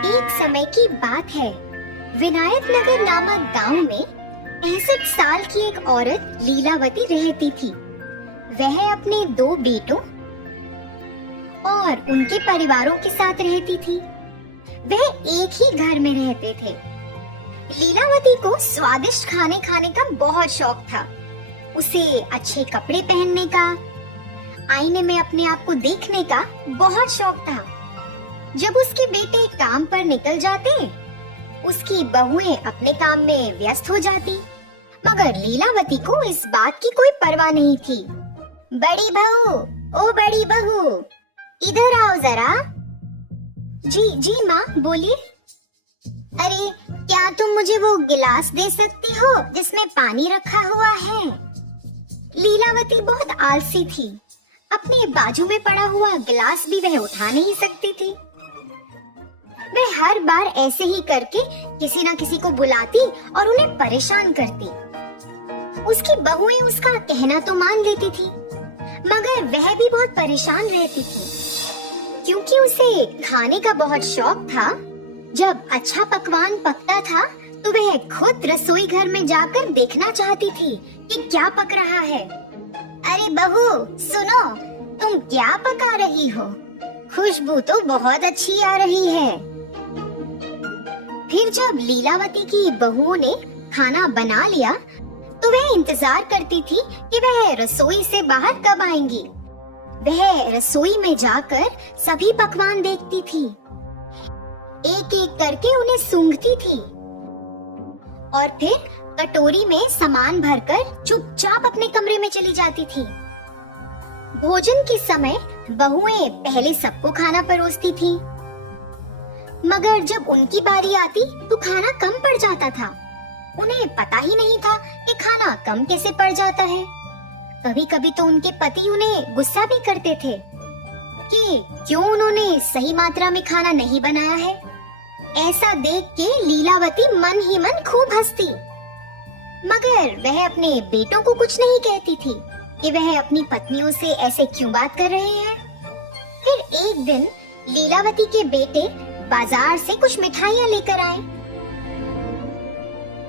एक समय की बात है। विनायक नगर नामक गांव में 65 साल की एक औरत लीलावती रहती थी। वह अपने 2 बेटों और उनके परिवारों के साथ रहती थी। वह एक ही घर में रहते थे। लीलावती को स्वादिष्ट खाने खाने का बहुत शौक था। उसे अच्छे कपड़े पहनने का, आईने में अपने आप को देखने का बहुत शौक था। जब उसके बेटे काम पर निकल जाते, उसकी बहुएं अपने काम में व्यस्त हो जाती, मगर लीलावती को इस बात की कोई परवाह नहीं थी। बड़ी बहू, ओ बड़ी बहू, इधर आओ जरा। जी जी माँ, बोलिए। अरे क्या तुम मुझे वो गिलास दे सकती हो जिसमें पानी रखा हुआ है? लीलावती बहुत आलसी थी। अपने बाजू में पड़ा हुआ गिलास भी वह उठा नहीं सकती थी। वह हर बार ऐसे ही करके किसी न किसी को बुलाती और उन्हें परेशान करती। उसकी बहुएं उसका कहना तो मान लेती थी, मगर वह भी बहुत परेशान रहती थी, क्योंकि उसे खाने का बहुत शौक था। जब अच्छा पकवान पकता था तो वह खुद रसोई घर में जाकर देखना चाहती थी कि क्या पक रहा है। अरे बहू सुनो, तुम क्या पका रही हो? खुशबू तो बहुत अच्छी आ रही है। फिर जब लीलावती की बहुओं ने खाना बना लिया तो वह इंतजार करती थी कि वह रसोई से बाहर कब आएंगी। वह रसोई में जाकर सभी पकवान देखती थी, एक एक करके उन्हें सूंघती थी और फिर कटोरी में सामान भरकर चुपचाप अपने कमरे में चली जाती थी। भोजन के समय बहुएं पहले सबको खाना परोसती थी, मगर जब उनकी बारी आती तो खाना कम पड़ जाता था। उन्हें पता ही नहीं था कि खाना कम कैसे पड़ जाता है। कभी कभी तो उनके पति उन्हें गुस्सा भी करते थे कि क्यों उन्होंने सही मात्रा में खाना नहीं बनाया है। ऐसा देख के लीलावती मन ही मन खूब हंसती, मगर वह अपने बेटों को कुछ नहीं कहती थी कि वह अपनी पत्नियों से ऐसे क्यों बात कर रहे हैं। फिर एक दिन लीलावती के बेटे बाजार से कुछ मिठाइयाँ लेकर आए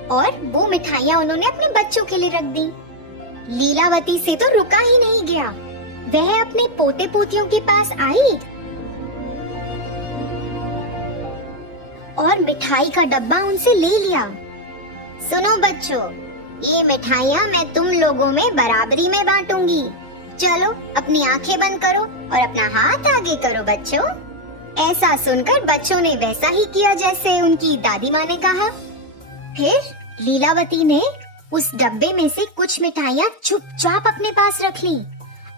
और वो मिठाइयाँ उन्होंने अपने बच्चों के लिए रख दी। लीलावती से तो रुका ही नहीं गया। वह अपने पोते पोतियों के पास आई और मिठाई का डब्बा उनसे ले लिया। सुनो बच्चों, ये मिठाइयाँ मैं तुम लोगों में बराबरी में बांटूंगी। चलो अपनी आंखें बंद करो और अपना हाथ आगे करो बच्चों। ऐसा सुनकर बच्चों ने वैसा ही किया जैसे उनकी दादी माँ ने कहा। फिर लीलावती ने उस डब्बे में से कुछ मिठाइयाँ चुपचाप अपने पास रख ली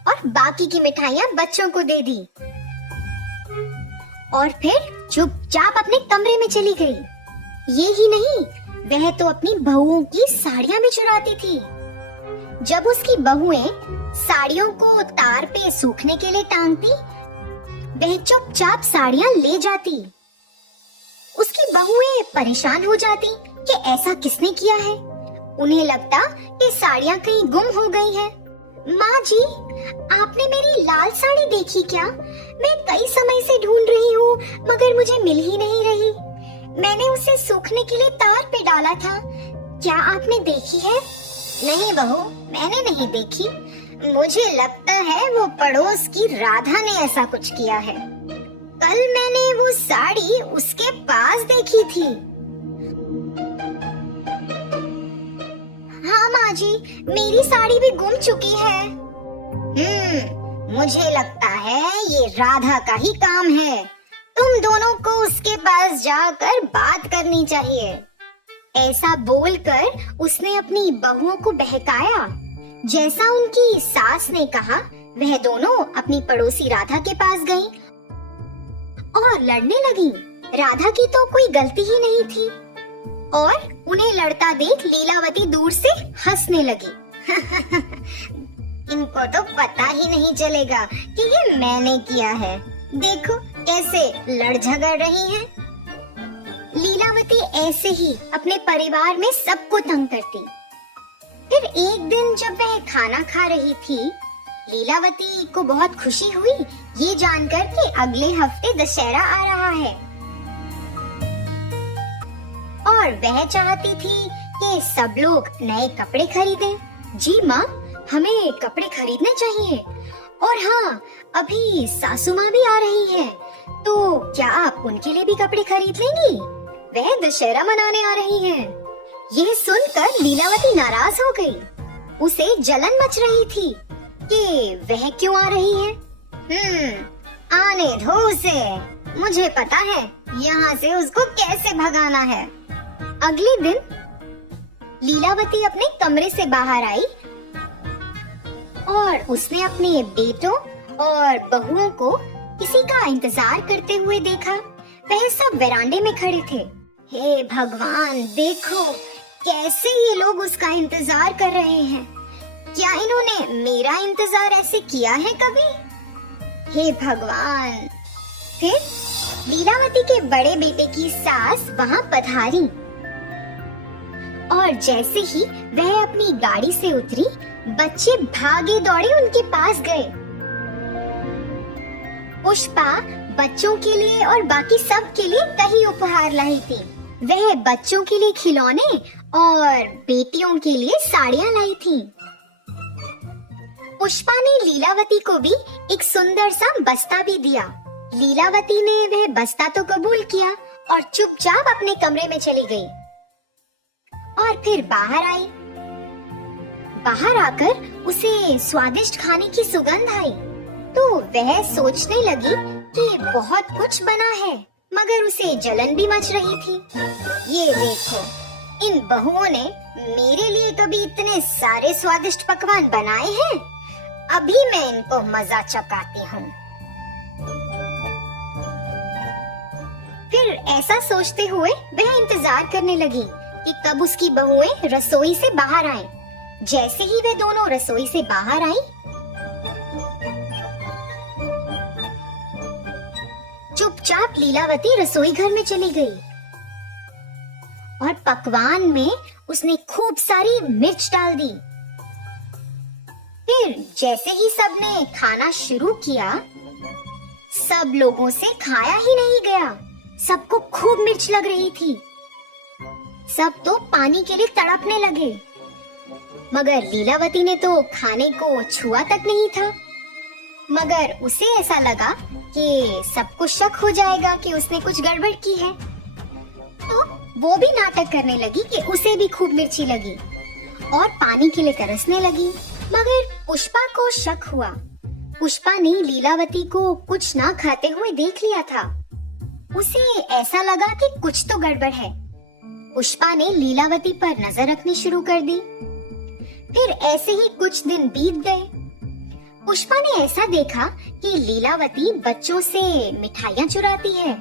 और बाकी की मिठाइयाँ बच्चों को दे दी और फिर चुपचाप अपने कमरे में चली गई। ये ही नहीं, वह तो अपनी बहुओं की साड़ियाँ भी चुराती थी। जब उसकी बहुएं साड़ियों को तार पे सूखने के लिए टांगती, वह चुपचाप साड़ियाँ ले जाती। उसकी बहुएं परेशान हो जाती कि ऐसा किसने किया है। उन्हें लगता कि साड़ियाँ कहीं गुम हो गई हैं। माँ जी, आपने मेरी लाल साड़ी देखी क्या? मैं कई समय से ढूंढ रही हूँ, मगर मुझे मिल ही नहीं रही। मैंने उसे सूखने के लिए तार पे डाला था। क्या आपने देखी है? नहीं बहू, मैंने नहीं देखी। मुझे लगता है वो पड़ोस की राधा ने ऐसा कुछ किया है। कल मैंने वो साड़ी उसके पास देखी थी। हाँ माँ जी, मेरी साड़ी भी गुम चुकी है। मुझे लगता है ये राधा का ही काम है। तुम दोनों को उसके पास जाकर बात करनी चाहिए। ऐसा बोलकर उसने अपनी बहुओं को बहकाया। जैसा उनकी सास ने कहा, वह दोनों अपनी पड़ोसी राधा के पास गईं और लड़ने लगीं। राधा की तो कोई गलती ही नहीं थी और उन्हें लड़ता देख लीलावती दूर से हंसने लगी। इनको तो पता ही नहीं चलेगा कि ये मैंने किया है। देखो कैसे लड़ झगड़ रही हैं। लीलावती ऐसे ही अपने परिवार में सबको तंग करती। फिर एक दिन जब वह खाना खा रही थी, लीलावती को बहुत खुशी हुई ये जानकर कि अगले हफ्ते दशहरा आ रहा है। और वह चाहती थी कि सब लोग नए कपड़े खरीदें। जी माँ, हमें कपड़े खरीदने चाहिए। और हाँ, अभी सासू माँ भी आ रही है, तो क्या आप उनके लिए भी कपड़े खरीद लेंगी? वह दशहरा मनाने आ रही हैं। यह सुनकर लीलावती नाराज हो गई। उसे जलन मच रही थी कि वह क्यों आ रही है। आने दो उसे, मुझे पता है यहाँ से उसको कैसे भगाना है। अगले दिन लीलावती अपने कमरे से बाहर आई और उसने अपने बेटों और बहुओं को किसी का इंतजार करते हुए देखा। वह सब वरांडे में खड़े थे। हे भगवान, देखो कैसे ये लोग उसका इंतजार कर रहे हैं। क्या इन्होंने मेरा इंतजार ऐसे किया है कभी? हे भगवान। फिर लीलावती के बड़े बेटे की सास वहाँ पधारी और जैसे ही वह अपनी गाड़ी से उतरी, बच्चे भागे दौड़े उनके पास गए। पुष्पा बच्चों के लिए और बाकी सब के लिए कई उपहार लाई थी। वह बच्चों के लिए खिलौने और बेटियों के लिए साड़ियाँ लाई थी। पुष्पा ने लीलावती को भी एक सुंदर सा बस्ता भी दिया। लीलावती ने वह बस्ता तो कबूल किया और चुपचाप अपने कमरे में चली गई और फिर बाहर आई। बाहर आकर उसे स्वादिष्ट खाने की सुगंध आई, तो वह सोचने लगी कि बहुत कुछ बना है, मगर उसे जलन भी मच रही थी। ये देखो, इन बहुओं ने मेरे लिए कभी इतने सारे स्वादिष्ट पकवान बनाए हैं। अभी मैं इनको मजा चखाती हूँ। फिर ऐसा सोचते हुए वह इंतजार करने लगी कि कब उसकी बहुएं रसोई से बाहर आएं। जैसे ही वे दोनों रसोई से बाहर आई, चुपचाप लीलावती रसोई घर में चली गई और पकवान में उसने खूब सारी मिर्च डाल दी। फिर जैसे ही सबने खाना शुरू किया, सब लोगों से खाया ही नहीं गया। सबको खूब मिर्च लग रही थी। सब तो पानी के लिए तड़पने लगे, मगर लीलावती ने तो खाने को छुआ तक नहीं था। मगर उसे ऐसा लगा कि सबको शक हो जाएगा कि उसने कुछ गड़बड़ की है, तो वो भी नाटक करने लगी कि उसे भी खूब मिर्ची लगी और पानी के लिए तरसने लगी। मगर पुष्पा को शक हुआ। पुष्पा ने लीलावती को कुछ ना खाते हुए देख लिया था। उसे ऐसा लगा कि कुछ तो गड़बड़ है। पुष्पा ने लीलावती पर नजर रखनी शुरू कर दी। फिर ऐसे ही कुछ दिन बीत गए। पुष्पा ने ऐसा देखा कि लीलावती बच्चों से मिठाइयाँ चुराती है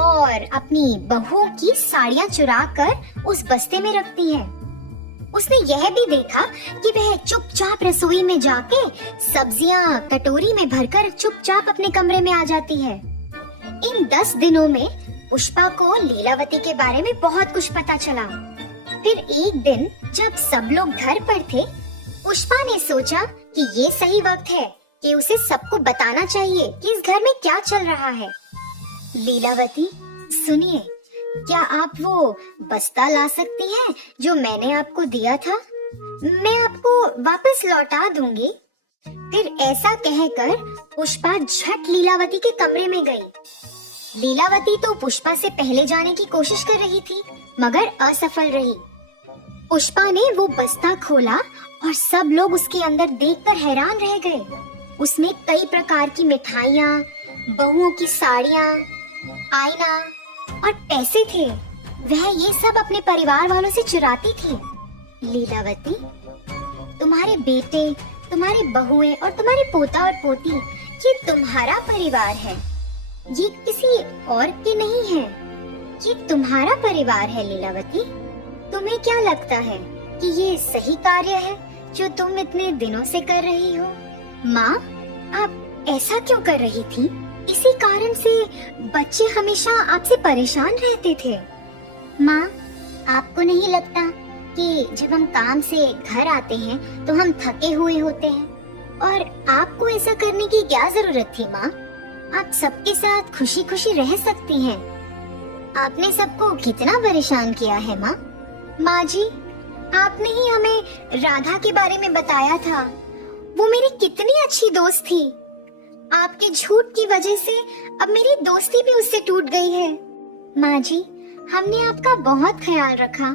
और अपनी बहुओं की साड़ियाँ चुराकर उस बस्ते में रखती है। उसने यह भी देखा कि वह चुपचाप रसोई में जाके सब्जियाँ कटोरी में भरकर चुपचाप अपने कमरे में आ जाती है। इन 10 दिनों में पुष्पा को लीलावती के बारे में बहुत कुछ पता चला। फिर एक दिन जब सब लोग घर पर थे, पुष्पा ने सोचा कि ये सही वक्त है कि उसे सबको बताना चाहिए कि इस घर में क्या चल रहा है। लीलावती, सुनिए, क्या आप वो बस्ता ला सकती हैं जो मैंने आपको दिया था? मैं आपको वापस लौटा दूंगी। फिर ऐसा कहकर पुष्पा झट लीलावती के कमरे में गई। लीलावती तो पुष्पा से पहले जाने की कोशिश कर रही थी, मगर असफल रही। पुष्पा ने वो बस्ता खोला और सब लोग उसके अंदर देखकर हैरान रह गए। उसमें कई प्रकार की मिठाइयाँ, बहुओं की साड़ियाँ, आईना और पैसे थे। वह ये सब अपने परिवार वालों से चुराती थी। लीलावती, तुम्हारे बेटे, तुम्हारी बहुएं और तुम्हारे पोता और पोती, ये तुम्हारा परिवार है, ये किसी और के नहीं है। ये तुम्हारा परिवार है। लीलावती, तुम्हें क्या लगता है कि ये सही कार्य है जो तुम इतने दिनों से कर रही हो? माँ, आप ऐसा क्यों कर रही थी? इसी कारण से बच्चे हमेशा आपसे परेशान रहते थे। माँ, आपको नहीं लगता कि जब हम काम से घर आते हैं तो हम थके हुए होते हैं, और आपको ऐसा करने की क्या जरूरत थी? माँ, आप सबके साथ खुशी खुशी रह सकती हैं। आपने सबको कितना परेशान किया है माँ। माँ जी, आपने ही हमें राधा के बारे में बताया था। वो मेरी कितनी अच्छी दोस्त थी। आपके झूठ की वजह से अब मेरी दोस्ती भी उससे टूट गई है। माँ जी, हमने आपका बहुत ख्याल रखा।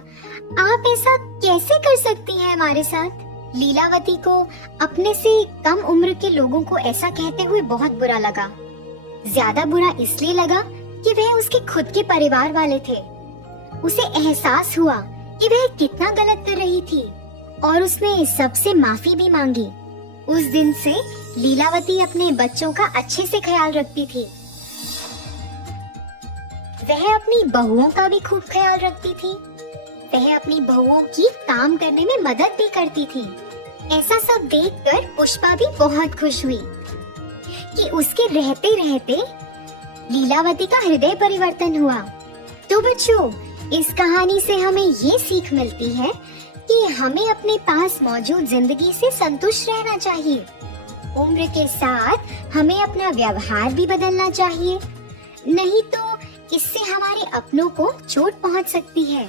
आप ऐसा कैसे कर सकती हैं हमारे साथ? लीलावती को अपने से कम उम्र के लोगों को ऐसा कहते हुए बहुत बुरा लगा। ज्यादा बुरा इसलिए लगा कि वह उसके खुद के परिवार वाले थे। उसे एहसास हुआ कि वह कितना गलत कर रही थी और उसने सबसे माफी भी मांगी। उस दिन से लीलावती अपने बच्चों का अच्छे से ख्याल रखती थी। वह अपनी बहुओं का भी खूब ख्याल रखती थी। वह अपनी बहुओं की काम करने में मदद भी करती थी। ऐसा सब देखकर पुष्पा भी बहुत खुश हुई कि उसके रहते रहते लीलावती का हृदय परिवर्तन हुआ। तो बच्चों, इस कहानी से हमें ये सीख मिलती है कि हमें अपने पास मौजूद जिंदगी से संतुष्ट रहना चाहिए। उम्र के साथ हमें अपना व्यवहार भी बदलना चाहिए, नहीं तो इससे हमारे अपनों को चोट पहुंच सकती है।